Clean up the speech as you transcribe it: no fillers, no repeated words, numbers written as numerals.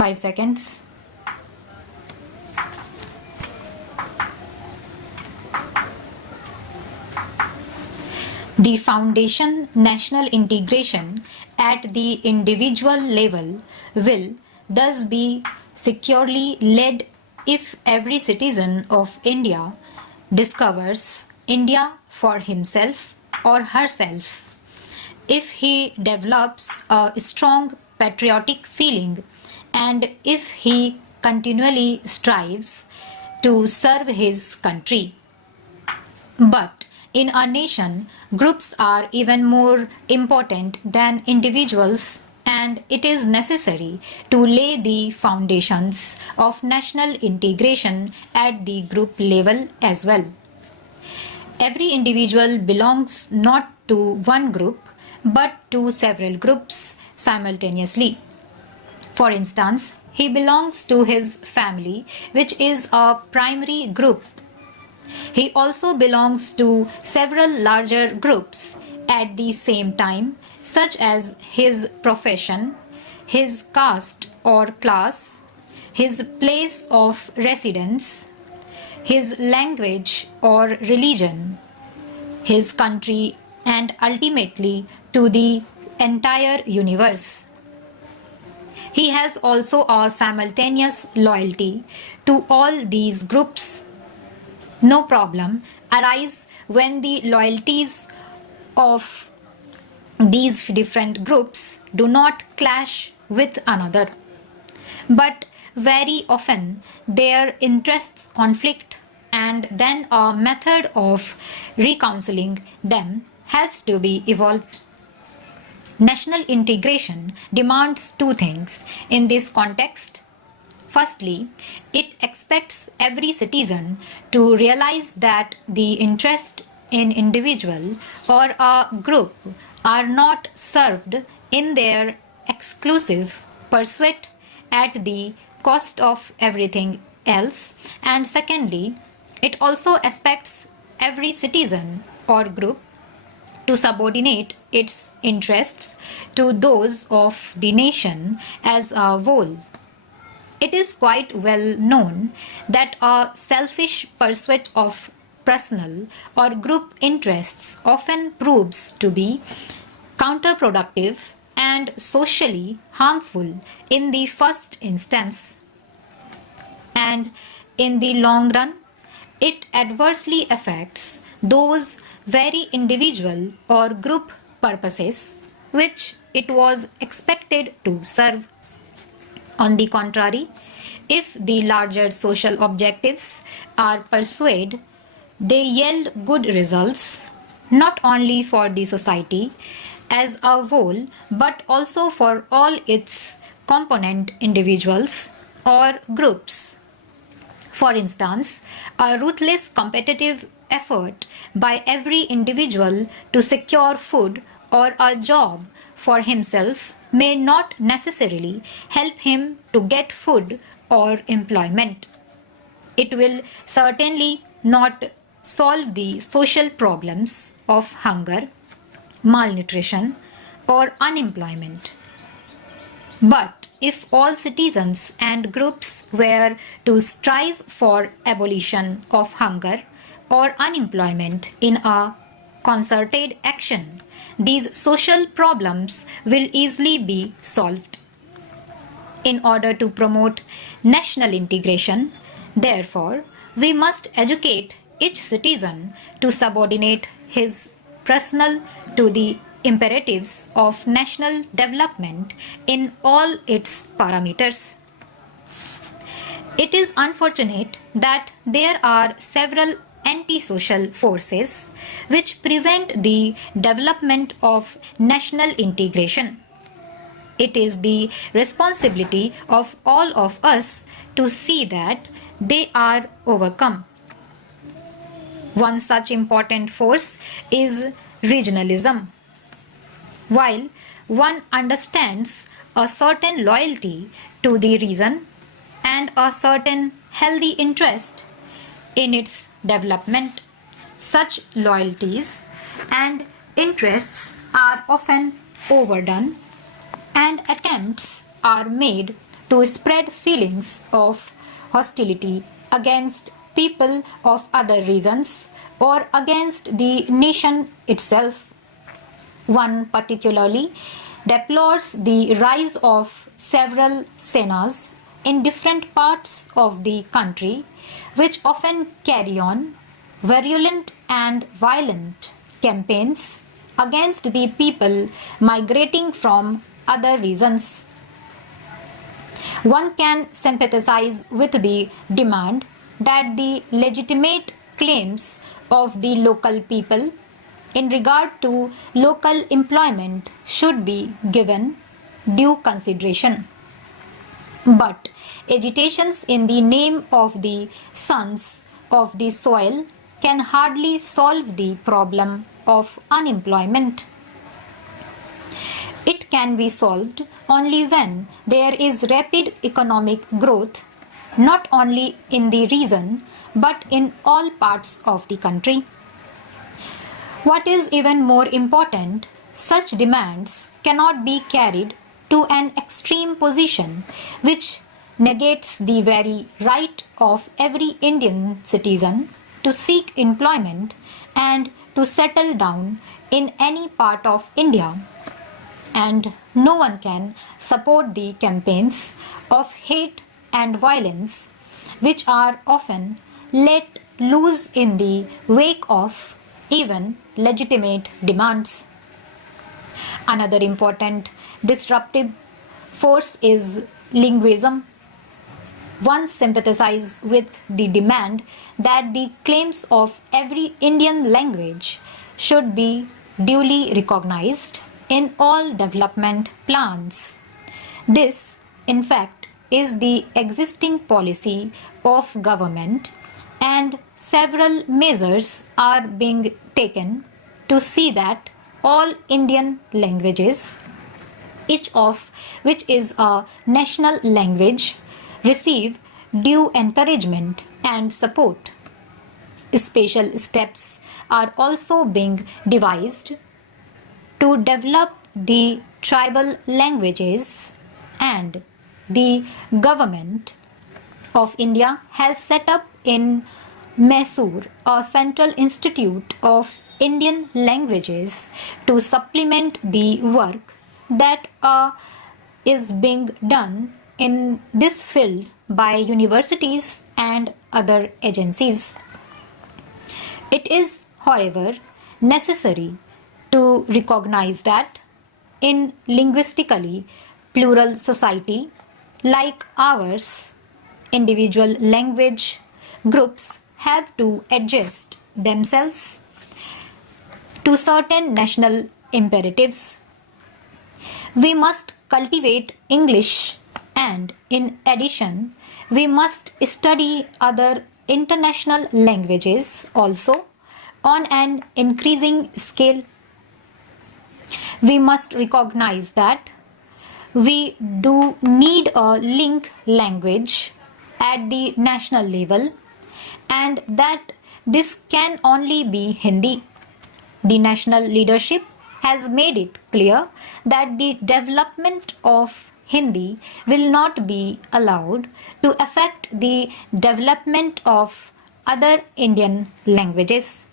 5 seconds. The foundation national integration at the individual level will thus be securely led if every citizen of India discovers India for himself or herself, if he develops a strong patriotic feeling, and if he continually strives to serve his country. But in a nation, groups are even more important than individuals, and it is necessary to lay the foundations of national integration at the group level as well. Every individual belongs not to one group but to several groups simultaneously. For instance, he belongs to his family, which is a primary group. He also belongs to several larger groups at the same time, such as his profession, his caste or class, his place of residence, his language or religion, his country, and ultimately to the entire universe. He has also a simultaneous loyalty to all these groups. No problem arises when the loyalties of these different groups do not clash with another. But very often their interests conflict, and then a method of reconciling them has to be evolved. National integration demands two things in this context. Firstly, it expects every citizen to realize that the interest in individual or a group are not served in their exclusive pursuit at the cost of everything else. And secondly, it also expects every citizen or group to subordinate its interests to those of the nation as a whole. It is quite well known that a selfish pursuit of personal or group interests often proves to be counterproductive and socially harmful in the first instance. And in the long run, it adversely affects those very individual or group purposes which it was expected to serve. On the contrary, if the larger social objectives are pursued, they yield good results not only for the society as a whole but also for all its component individuals or groups. For instance, a ruthless competitive effort by every individual to secure food or a job for himself may not necessarily help him to get food or employment. It will certainly not solve the social problems of hunger, malnutrition, or unemployment. But if all citizens and groups were to strive for abolition of hunger or unemployment in a concerted action, these social problems will easily be solved. In order to promote national integration, therefore, we must educate each citizen to subordinate his personal to the imperatives of national development in all its parameters. It is unfortunate that there are several anti-social forces which prevent the development of national integration. It is the responsibility of all of us to see that they are overcome. One such important force is regionalism. While one understands a certain loyalty to the region and a certain healthy interest in its development, such loyalties and interests are often overdone and attempts are made to spread feelings of hostility against people of other regions or against the nation itself. One particularly deplores the rise of several senas in different parts of the country, which often carry on virulent and violent campaigns against the people migrating from other regions. One can sympathize with the demand that the legitimate claims of the local people in regard to local employment should be given due consideration. But agitations in the name of the sons of the soil can hardly solve the problem of unemployment. It can be solved only when there is rapid economic growth, not only in the region but in all parts of the country. What is even more important, such demands cannot be carried to an extreme position which negates the very right of every Indian citizen to seek employment and to settle down in any part of India. And no one can support the campaigns of hate and violence which are often let loose in the wake of even legitimate demands. Another important disruptive force is linguism. One sympathizes with the demand that the claims of every Indian language should be duly recognized in all development plans. This, in fact, is the existing policy of government, and several measures are being taken to see that all Indian languages, each of which is a national language, receive due encouragement and support. Special steps are also being devised to develop the tribal languages, and the government of India has set up in Mysore a Central Institute of Indian Languages to supplement the work that is being done in this field by universities and other agencies. It is, however, necessary to recognize that in linguistically plural society like ours, individual language groups have to adjust themselves to certain national imperatives. We must cultivate English, and in addition, we must study other international languages also on an increasing scale. We must recognize that we do need a link language at the national level, and that this can only be Hindi. The national leadership has made it clear that the development of Hindi will not be allowed to affect the development of other Indian languages.